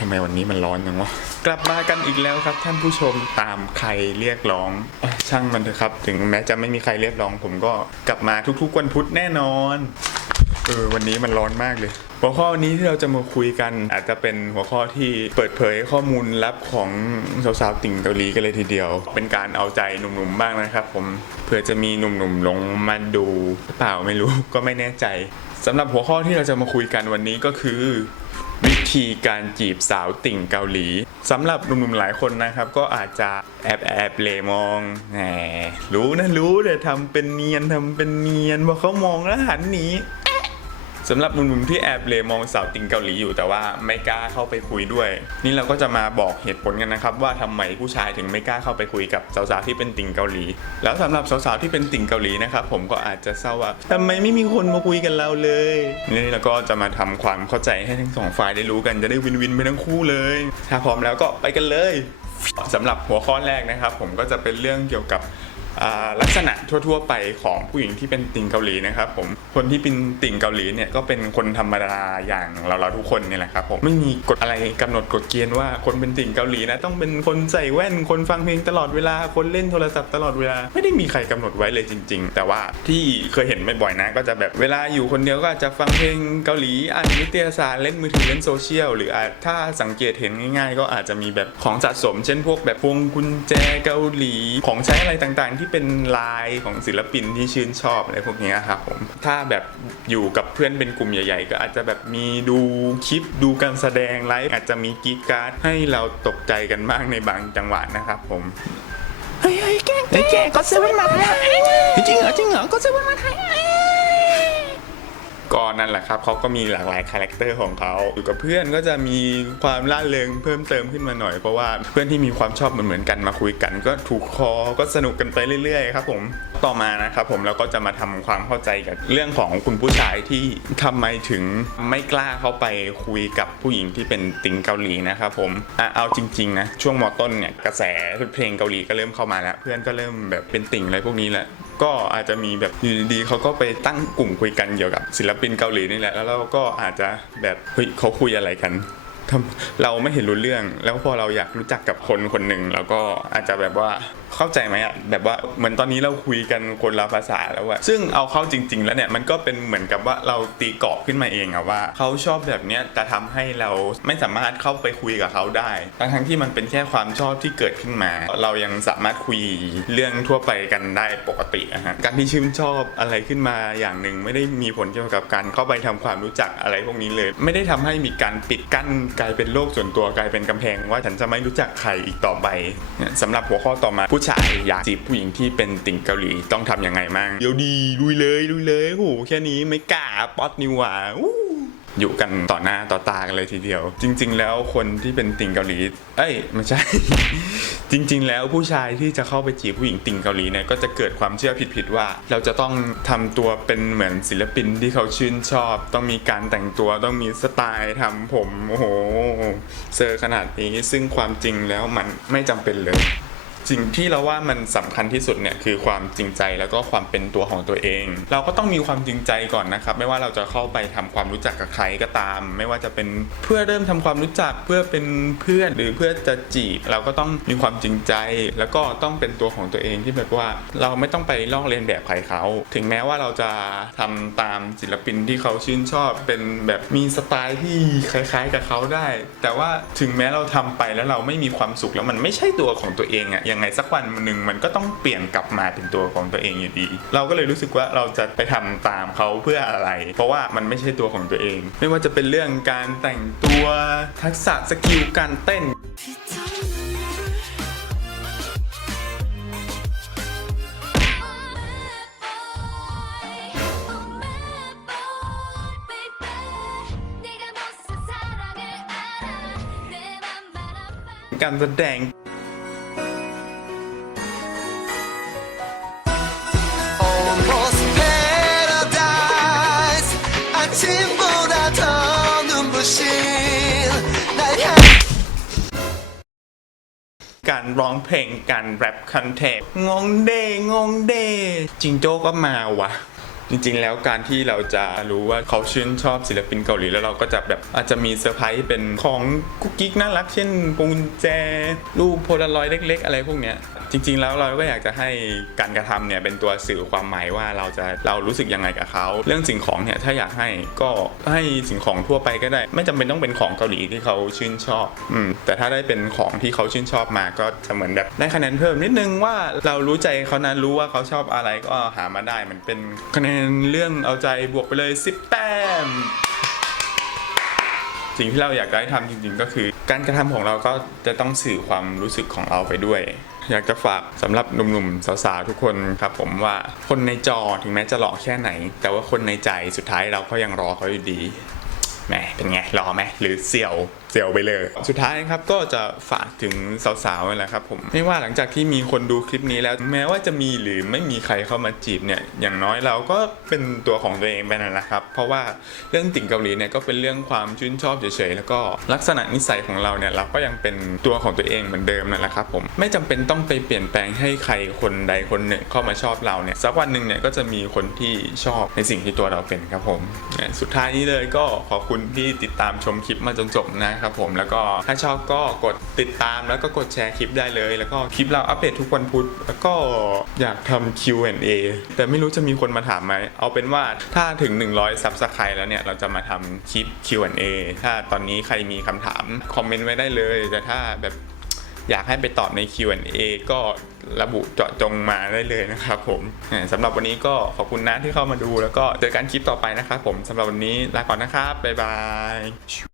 ทำไมวันนี้มันร้อนจังวะ กลับมากันอีกแล้วครับ ท่านผู้ชมตามใครเรียกร้องอะช่างมันเถอะครับ ถึงแม้จะไม่มีใครเรียกร้อง ผมก็กลับมาทุกๆ วันพุธแน่นอนเออวันนี้มันร้อนมากเลย หัวข้อนี้ที่เราจะมาคุยกัน อาจจะเป็นหัวข้อที่เปิดเผยข้อมูลลับของสาวๆติ่งเกาหลีกันเลยทีเดียว เป็นการเอาใจหนุ่มๆบ้างนะครับ ผมเผื่อจะมีหนุ่มๆลงมาดูหรือเปล่าไม่รู้ก็ไม่แน่ใจสำหรับหัวข้อที่เราจะมาคุยกันวันนี้ก็คือวิ ธีการจีบสาวติ่งเกาหลีสำหรับหนุ่มๆหลายคนนะครับ ก็อาจจะแอบแอบเลมองแหมรู้นะรู้แต่ทำเป็นเนียนทำเป็นเนียนพอเขามองแล้วหันหนี สำหรับหนุ่มๆที่แอบเลมองสาวติงเกาหลีอยู่แต่ว่าไม่กล้าเข้าไปคุยด้วย นี่เราก็จะมาบอกเหตุผลกันนะครับ ว่าทำไมผู้ชายถึงไม่กล้าเข้าไปคุยกับสาวๆที่เป็นติงเกาหลี แล้วสำหรับสาวๆที่เป็นติงเกาหลีนะครับผมก็อาจจะเศร้าว่าทำไมไม่มีคนมาคุยกันเราเลยนี่เราก็จะมาทำความเข้าใจให้ทั้งสองฝ่ายได้รู้กันจะได้วินวินไปทั้งคู่เลย ถ้าพร้อมแล้วก็ไปกันเลยสำหรับหัวข้อแรกนะครับ ผมก็จะเป็นเรื่องเกี่ยวกับ ลักษณะทั่ว ๆ ไปของผู้หญิงที่เป็นติ่งเกาหลีนะครับผมคนที่เป็นติ่งเกาหลีเนี่ยก็เป็นคนธรรมดาอย่างเราๆทุกคนเนี่ยแหละครับผมไม่มีกฎอะไรกำหนดกฎเกณฑ์ว่าคนเป็นติ่งเกาหลีนะต้องเป็นคนใส่แว่นคนฟังเพลงตลอดเวลาคนเล่นโทรศัพท์ตลอดเวลาไม่ได้มีใครกำหนดไว้เลยจริง ๆ แต่ว่าที่เคยเห็นบ่อยๆนะ ก็จะแบบเวลาอยู่คนเดียวก็จจะฟังเพลงเกาหลีอ่านนิตยสารเล่นมือถือเล่นโซเชียลหรืออาจถ้าสังเกตเห็นง่าย ๆ ก็อาจจะมีแบบของสะสม เช่นพวกแบบพวงกุญแจเกาหลีของใช้อะไรต่างๆที่เป็นลายของศิลปินที่ชื่นชอบอะไรพวกนี้ครับผมถ้าแบบอยู่กับเพื่อนเป็นกลุ่มใหญ่ ๆ ก็อาจจะแบบมีดูคลิปดูการแสดงไลฟ์อาจจะมีกรีดการ์ดให้เราตกใจกันมากในบางจังหวะนะครับผมเฮ้ยเฮ้ยแกล้งเฮ้ยแกล้งก็เซเว่นมาไทยจริงเหรอจริงเหรอก็เซเว่นมาไทย ก็นั่นแหละครับเขาก็มีหลากหลายคาแรคเตอร์ของเขาอยู่กับเพื่อนก็จะมีความล่าเริงเพิ่มเติมขึ้นมาหน่อยเพราะว่าเพื่อนที่มีความชอบเหมือนเหมือนกันมาคุยกัน ก็ถูกคอก็สนุกกันไปเรื่อยๆครับผมต่อมานะครับผมเราก็จะมาทำความเข้าใจกับเรื่องของคุณผู้ชายที่ทำไมถึงไม่กล้าเข้าไปคุยกับผู้หญิงที่เป็นติงเกาหลีนะครับผมเอาจริงๆนะช่วงมอต้นเนี่ยกระแสเพลงเกาหลีก็เริ่มเข้ามาแล้ว เพื่อนก็เริ่มแบบเป็นติ่งอะไรพวกนี้แหละ ก็อาจจะมีแบบอยู่ดีๆเขาก็ไปตั้งกลุ่มคุยกันเกี่ยวกับศิลปินเกาหลีนี่แหละแล้วเราก็อาจจะแบบเฮ้ยเขาคุยอะไรกัน ทำเราไม่เห็นรู้เรื่อง แล้วพอเราอยากรู้จักกับคนคนหนึ่งเราก็อาจจะแบบว่าเข้าใจไหมอะแบบว่าเหมือนตอนนี้เราคุยกันคนละภาษาแล้วอะซึ่งเอาเข้าจริง ๆ แล้วเนี่ยมันก็เป็นเหมือนกับว่าเราตีกรอบขึ้นมาเองอะว่าเขาชอบแบบเนี้ยจะทำให้เราไม่สามารถเข้าไปคุยกับเขาได้ทั้งที่มันเป็นแค่ความชอบที่เกิดขึ้นมา เรายังสามารถคุยเรื่องทั่วไปกันได้ปกติอะฮะการที่ชื่นชอบอะไรขึ้นมาอย่างหนึ่งไม่ได้มีผลเกี่ยวกับการเข้าไปทำความรู้จักอะไรพวกนี้เลย ไม่ได้ทำให้มีการปิดกั้นกลายเป็นโลกส่วนตัวกลายเป็นกำแพงว่าฉันจะไม่รู้จักใครอีกต่อไปสำหรับหัวข้อต่อมาผู้ชายอยากจีบผู้หญิงที่เป็นติ่งเกาหลีต้องทำยังไงมั่งเดี๋ยวดีลุยเลยลุยเลยโอ้โหแค่นี้ไม่กล้าป๊อตนิวหว่า อยู่กันต่อหน้าต่อตากันเลยทีเดียว จริง ๆ แล้วคนที่เป็นติ่งเกาหลี เอ้ยไม่ใช่ จริง ๆ แล้วผู้ชายที่จะเข้าไปจีบผู้หญิงติ่งเกาหลีเนี่ยก็จะเกิดความเชื่อผิดๆว่า เราจะต้องทำตัวเป็นเหมือนศิลปินที่เขาชื่นชอบ ต้องมีการแต่งตัวต้องมีสไตล์ทำผมโอ้โหเซอร์ขนาดนี้ซึ่งความจริงแล้วมันไม่จำเป็นเลย สิ่งที่เราว่ามันสำคัญที่สุดเนี่ยคือความจริงใจแล้วก็ความเป็นตัวของตัวเอง เราก็ต้องมีความจริงใจก่อนนะครับ ไม่ว่าเราจะเข้าไปทำความรู้จักกับใครก็ตาม ไม่ว่าจะเป็นเพื่อเริ่มทำความรู้จักเพื่อเป็นเพื่อนหรือเพื่อจะจีบ เราก็ต้องมีความจริงใจ แล้วก็ต้องเป็นตัวของตัวเองที่แบบว่า เราไม่ต้องไปลอกเลียนแบบใครเขาถึงแม้ว่าเราจะทำตามศิลปินที่เขาชื่นชอบเป็นแบบมีสไตล์ที่คล้าย ๆ กับเขาได้ แต่ว่าถึงแม้เราทำไปแล้วเราไม่มีความสุขแล้วมันไม่ใช่ตัวของตัวเองอะยังไงสักวันหนึ่งมันก็ต้องเปลี่ยนกลับมาเป็นตัวของตัวเองอยู่ดี เราก็เลยรู้สึกว่าเราจะไปทำตามเขาเพื่ออะไร เพราะว่ามันไม่ใช่ตัวของตัวเอง ไม่ว่าจะเป็นเรื่องการแต่งตัวทักษะสกิลการเต้นการแสดง 아침보다 더 눈부신 날 향해 การร้องเพลงการแรปคอนเทนต์งงเดงงเดจิงโจ้ก็มาวะ จริงๆ แล้วการที่เราจะรู้ว่าเขาชื่นชอบศิลปินเกาหลีแล้วเราก็จะแบบอาจจะมีเซอร์ไพรส์เป็นของกุ๊กกิ๊กน่ารัก เช่นพวงกุญแจ รูปโพลารอยด์เล็ก ๆ อะไรพวกเนี้ย จริงๆแล้วเราก็อยากจะให้การกระทำเนี่ยเป็นตัวสื่อความหมายว่าเราจะเรารู้สึกยังไงกับเขาเรื่องสิ่งของเนี่ยถ้าอยากให้ก็ให้สิ่งของทั่วไปก็ได้ ไม่จำเป็นต้องเป็นของเกาหลีที่เขาชื่นชอบอืมแต่ถ้าได้เป็นของที่เขาชื่นชอบมาก็จะเหมือนแบบได้คะแนนเพิ่มนิดนึงว่าเรารู้ใจเขานั้นรู้ว่าเขาชอบอะไรก็หามาได้มันเป็นคะแนนเรื่องเอาใจบวกไปเลย10แต้ม สิ่งที่เราอยากได้ทำจริงๆ ก็คือ การกระทำของเราก็จะต้องสื่อความรู้สึกของเราไปด้วย อยากจะฝากสำหรับหนุ่มๆสาวๆทุกคนครับผมว่าคนในจอถึงแม้จะหล่อแค่ไหน แต่ว่าคนในใจสุดท้ายเราก็ยังรอเขาอยู่ดีแหมเป็นไงรอไหมหรือเสี่ยวเสี่ยวไปเลย สุดท้ายครับก็จะฝากถึงสาวๆนี่แหละครับผมไม่ว่าหลังจากที่มีคนดูคลิปนี้แล้ว แม้ว่าจะมีหรือไม่มีใครเข้ามาจีบเนี่ยอย่างน้อยเราก็เป็นตัวของตัวเองไปนั่นแหละครับ เพราะว่าเรื่องติ่งเกาหลีเนี่ยก็เป็นเรื่องความชื่นชอบเฉยๆแล้วก็ลักษณะนิสัยของเราเนี่ยเราก็ยังเป็นตัวของตัวเองเหมือนเดิมนั่นแหละครับผมไม่จำเป็นต้องไปเปลี่ยนแปลงให้ใครคนใดคนหนึ่งเข้ามาชอบเราเนี่ยสักวันหนึ่งเนี่ยก็จะมีคนที่ชอบในสิ่งที่ตัวเราเป็นครับผมสุดท้ายนี้เลยก็ขอบคุณที่ติดตามชมคลิปมาจนจบนะครับผมแล้วก็ถ้าชอบก็กดติดตามแล้วก็กดแชร์คลิปได้เลย แล้วก็คลิปเราอัปเดตทุกวันพุธแล้วก็อยากทำ Q&A แต่ไม่รู้จะมีคนมาถามไหมเอาเป็นว่าถ้าถึง 100ซับสไครต์แล้วเนี่ยเราจะมาทำคลิป Q&A ถ้าตอนนี้ใครมีคำถามคอมเมนต์ไว้ได้เลยแต่ถ้าแบบอยากให้ไปตอบใน Q&A ก็ระบุเจาะจงมาได้เลยนะครับผมแหมสำหรับวันนี้ก็ขอบคุณนะที่เข้ามาดู แล้วก็เจอกันคลิปต่อไปนะครับผมสำหรับวันนี้ลาก่อนนะครับ บ๊ายบาย